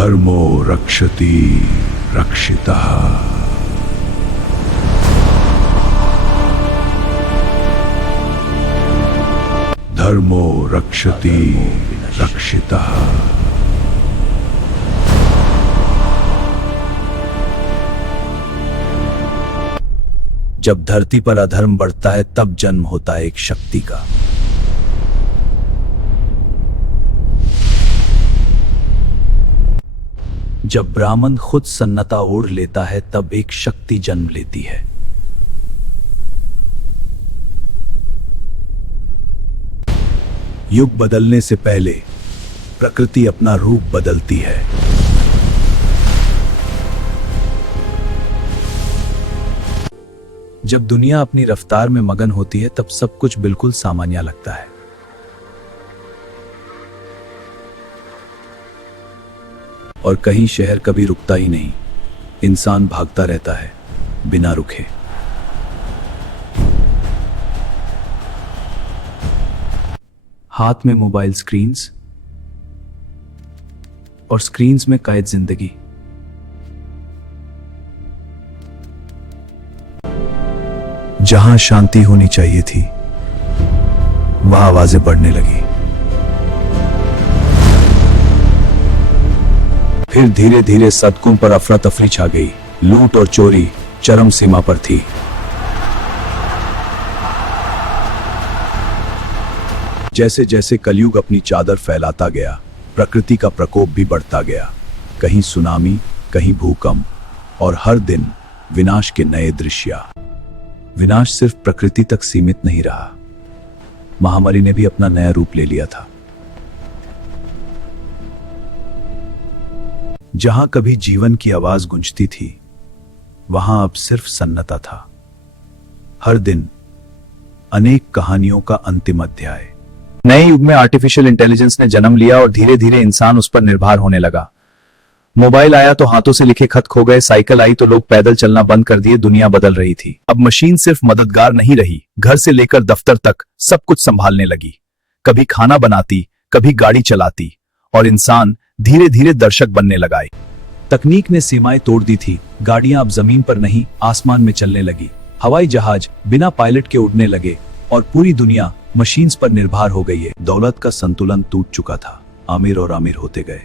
धर्मो रक्षति रक्षितः। धर्मो रक्षति रक्षितः। जब धरती पर अधर्म बढ़ता है तब जन्म होता है एक शक्ति का। जब ब्राह्मण खुद सन्नता ओढ़ लेता है तब एक शक्ति जन्म लेती है। युग बदलने से पहले प्रकृति अपना रूप बदलती है। जब दुनिया अपनी रफ्तार में मगन होती है तब सब कुछ बिल्कुल सामान्य लगता है। और कहीं शहर कभी रुकता ही नहीं, इंसान भागता रहता है बिना रुके। हाथ में मोबाइल स्क्रीन्स और स्क्रीन्स में कैद जिंदगी। जहां शांति होनी चाहिए थी वहां आवाजें बढ़ने लगी। फिर धीरे धीरे सड़कों पर अफरा तफरी छा गई। लूट और चोरी चरम सीमा पर थी। जैसे जैसे कलयुग अपनी चादर फैलाता गया, प्रकृति का प्रकोप भी बढ़ता गया। कहीं सुनामी, कहीं भूकंप, और हर दिन विनाश के नए दृश्य। विनाश सिर्फ प्रकृति तक सीमित नहीं रहा, महामारी ने भी अपना नया रूप ले लिया था। जहां कभी जीवन की आवाज गूंजती थी, वहां अब सिर्फ सन्नता था। हर दिन अनेक कहानियों का अंतिम अध्याय। नए युग में आर्टिफिशियल इंटेलिजेंस ने जन्म लिया और धीरे धीरे इंसान उस पर निर्भर होने लगा। मोबाइल आया तो हाथों से लिखे खत खो गए, साइकिल आई तो लोग पैदल चलना बंद कर दिए। दुनिया बदल रही थी। अब मशीन सिर्फ मददगार नहीं रही, घर से लेकर दफ्तर तक सब कुछ संभालने लगी। कभी खाना बनाती, कभी गाड़ी चलाती, और इंसान धीरे धीरे दर्शक बनने लगा। तकनीक ने सीमाएं तोड़ दी थी। गाड़ियां अब जमीन पर नहीं, आसमान में चलने लगी। हवाई जहाज बिना पायलट के उड़ने लगे और पूरी दुनिया मशीन्स पर निर्भर हो गई है। दौलत का संतुलन टूट चुका था, आमिर और आमिर होते गए।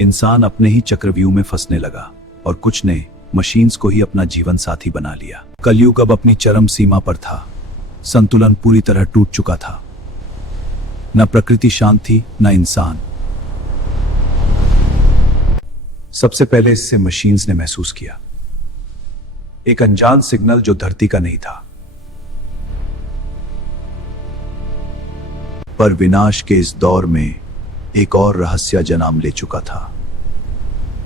इंसान अपने ही चक्रव्यूह में फंसने लगा और कुछ ने मशीन्स को ही अपना जीवन साथी बना लिया। कलयुग अब अपनी चरम सीमा पर था। संतुलन पूरी तरह टूट चुका था। न प्रकृति शांत थी, न इंसान। सबसे पहले इससे मशीन्स ने महसूस किया, एक अनजान सिग्नल जो धरती का नहीं था। पर विनाश के इस दौर में एक और रहस्य जन्म ले चुका था।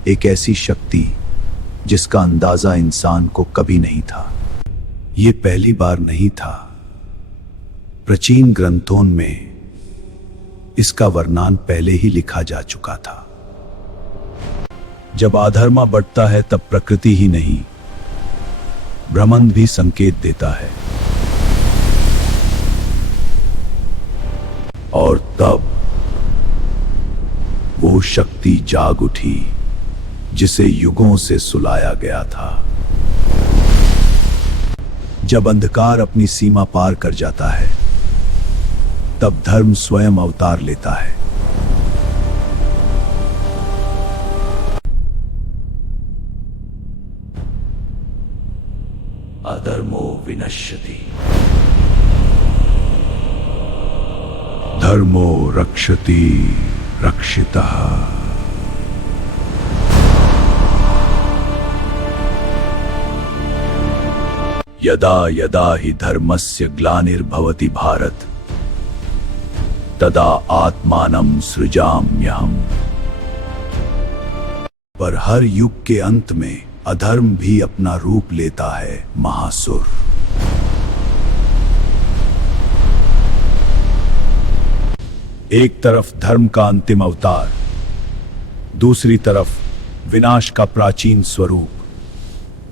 एक ऐसी शक्ति जिसका अंदाजा इंसान को कभी नहीं था। यह पहली बार नहीं था। प्राचीन ग्रंथों में इसका वर्णन पहले ही लिखा जा चुका था। जब अधर्म बढ़ता है तब प्रकृति ही नहीं, ब्रह्मांड भी संकेत देता है। और तब वो शक्ति जाग उठी जिसे युगों से सुलाया गया था। जब अंधकार अपनी सीमा पार कर जाता है तब धर्म स्वयं अवतार लेता है। अधर्मो विनश्यति, धर्मो रक्षति रक्षितः। यदा यदा हि धर्मस्य ग्लानिर्भवति भारत तदा आत्मानं सृजाम्यहम्। पर हर युग के अंत में अधर्म भी अपना रूप लेता है, महासुर। एक तरफ धर्म का अंतिम अवतार, दूसरी तरफ विनाश का प्राचीन स्वरूप।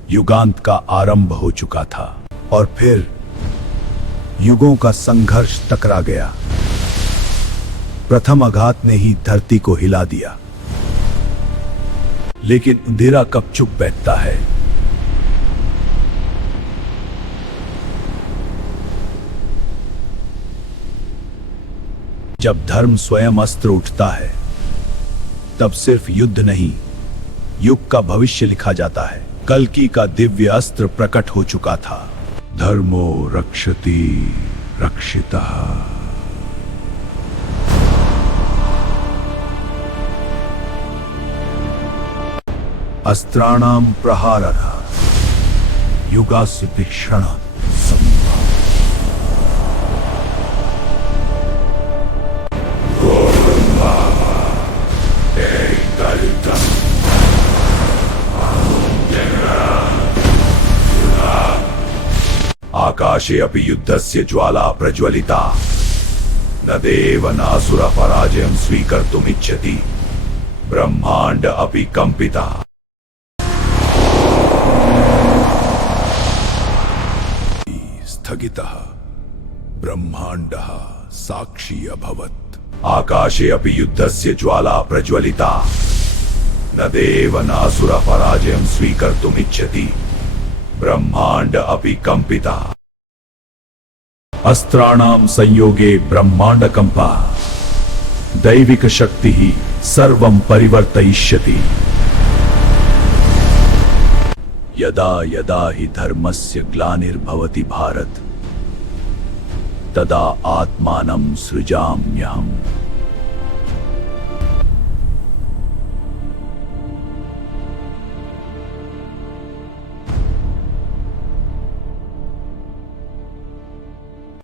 युगांत का आरंभ हो चुका था और फिर युगों का संघर्ष टकरा गया। प्रथम आघात ने ही धरती को हिला दिया। लेकिन अंधेरा कब चुप बैठता है? जब धर्म स्वयं अस्त्र उठता है, तब सिर्फ युद्ध नहीं, युग का भविष्य लिखा जाता है। कल्कि का दिव्य अस्त्र प्रकट हो चुका था। धर्मो रक्षति रक्षितः। अस्त्राणां प्रहारः युगास्य तीक्ष्णः। आकाशे अपि युद्धस्य ज्वाला प्रज्वलिता। न देव नासुर पराजयं स्वीकर्तुमिच्छति। ब्रह्मांड अपि कंपिता। स्थगितः ब्रह्मांडः साक्षी अभवत्। आकाशे अपि युद्धस्य ज्वाला प्रज्वलिता। न देव नासुर पराजयं स्वीकर्तुमिच्छति। ब्रह्मांड अपि कंपिता। अस्त्राणां संयोगे ब्रह्मांड कंपा। दैविक शक्ति ही सर्वं परिवर्तयिष्यति। यदा यदा हि धर्मस्य ग्लानिर्भवति भारत, तदा आत्मानं सृजाम्यहम्।